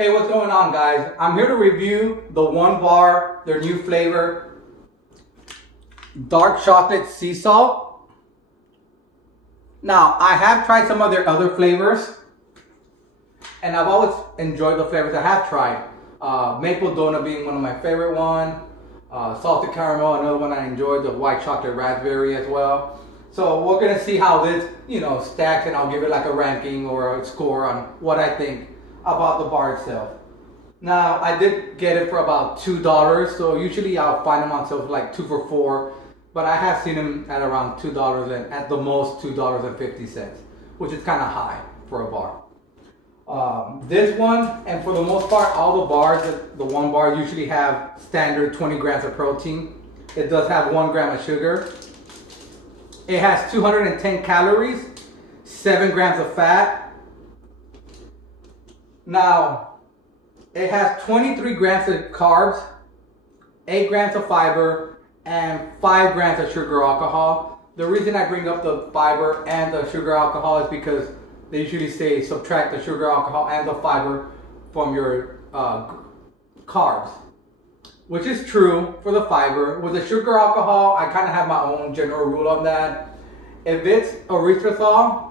Hey, what's going on, guys? I'm here to review the one bar, their new flavor, dark chocolate sea salt. Now, I have tried some of their other flavors, and I've always enjoyed the flavors I have tried. Maple donut being one of my favorite ones. Salted caramel, another one I enjoyed. The white chocolate raspberry as well. So we're gonna see how this, stacks, and I'll give it like a ranking or a score on what I think about the bar itself. Now, I did get it for about $2, so usually I'll find them on sale for like 2 for $4, but I have seen them at around $2 and at the most $2.50, which is kind of high for a bar. This one, and for the most part, all the bars, the one bar usually have standard 20 grams of protein. It does have 1 gram of sugar. It has 210 calories, 7 grams of fat. Now, it has 23 grams of carbs, 8 grams of fiber, and 5 grams of sugar alcohol. The reason I bring up the fiber and the sugar alcohol is because they usually say subtract the sugar alcohol and the fiber from your carbs, which is true for the fiber. With the sugar alcohol, I kind of have my own general rule on that. If it's erythritol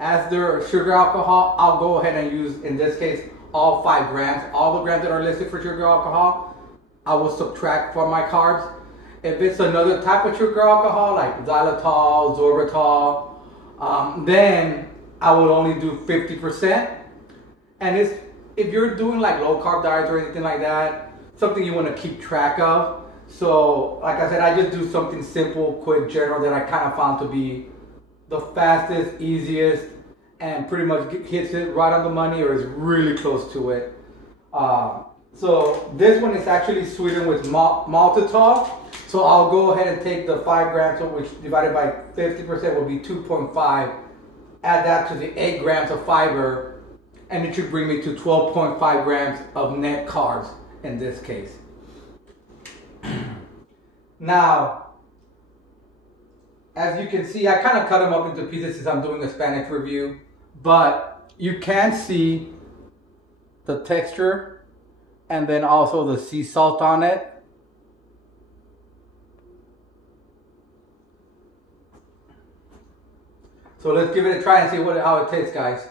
as their sugar alcohol, I'll go ahead and use, in this case, all 5 grams. All the grams that are listed for sugar alcohol, I will subtract from my carbs. If it's another type of sugar alcohol, like xylitol, sorbitol, then I would only do 50%. And if you're doing like low carb diets or anything like that, something you want to keep track of. So like I said, I just do something simple, quick, general that I kind of found to be the fastest, easiest, and pretty much hits it right on the money or is really close to it. So this one is actually sweetened with maltitol. So I'll go ahead and take the 5 grams, which divided by 50% will be 2.5. Add that to the 8 grams of fiber, and it should bring me to 12.5 grams of net carbs in this case. Now, as you can see, I kind of cut them up into pieces since I'm doing a Spanish review, but you can see the texture and then also the sea salt on it. So let's give it a try and see how it tastes, guys.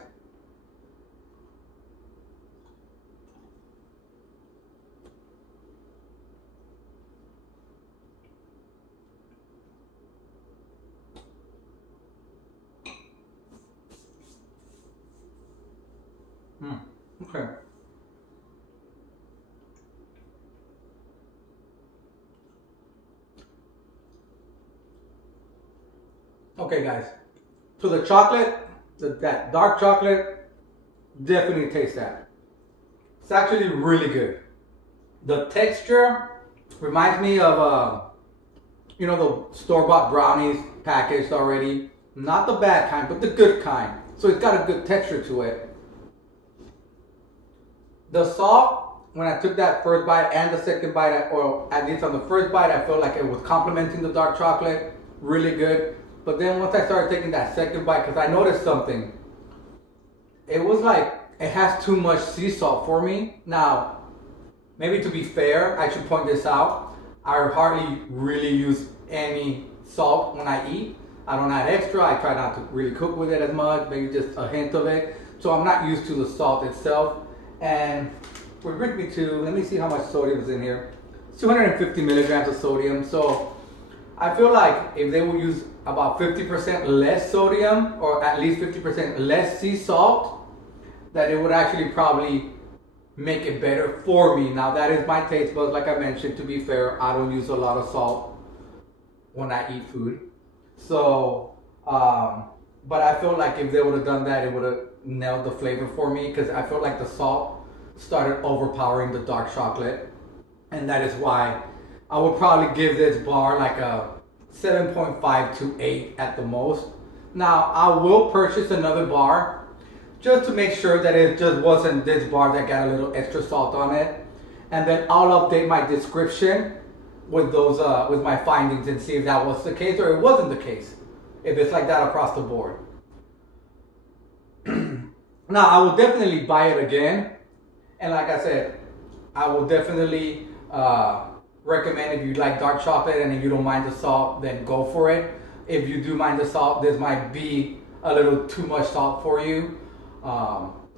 Okay. Okay, guys. So the chocolate, that dark chocolate, definitely tastes that. It's actually really good. The texture reminds me of, the store-bought brownies packaged already. Not the bad kind, but the good kind. So it's got a good texture to it. The salt, when I took that first bite and the second bite, or at least on the first bite, I felt like it was complementing the dark chocolate. Really good. But then once I started taking that second bite, because I noticed something, it was like it has too much sea salt for me. Now, maybe to be fair, I should point this out. I hardly really use any salt when I eat. I don't add extra. I try not to really cook with it as much, maybe just a hint of it. So I'm not used to the salt itself. And what brings me to, let me see how much sodium is in here. 250 milligrams of sodium. So I feel like if they would use about 50% less sodium, or at least 50% less sea salt, that it would actually probably make it better for me. Now that is my taste buds. Like I mentioned, to be fair, I don't use a lot of salt when I eat food. So, but I feel like if they would have done that, it would have nailed the flavor for me, because I felt like the salt started overpowering the dark chocolate. And that is why I would probably give this bar like a 7.5 to 8 at the most. Now, I will purchase another bar just to make sure that it just wasn't this bar that got a little extra salt on it. And then I'll update my description with those with my findings and see if that was the case or it wasn't the case, if it's like that across the board. Now, I will definitely buy it again And like I said, I will definitely recommend, if you like dark chocolate and if you don't mind the salt, then go for it. If you do mind the salt, this might be a little too much salt for you.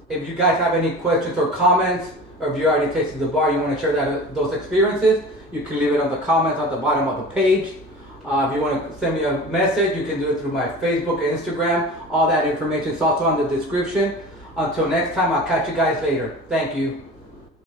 If you guys have any questions or comments, or if you already tasted the bar, you want to share those experiences, you can leave it on the comments at the bottom of the page. If you want to send me a message, you can do it through my Facebook and Instagram. All that information is also on the description. Until next time, I'll catch you guys later. Thank you.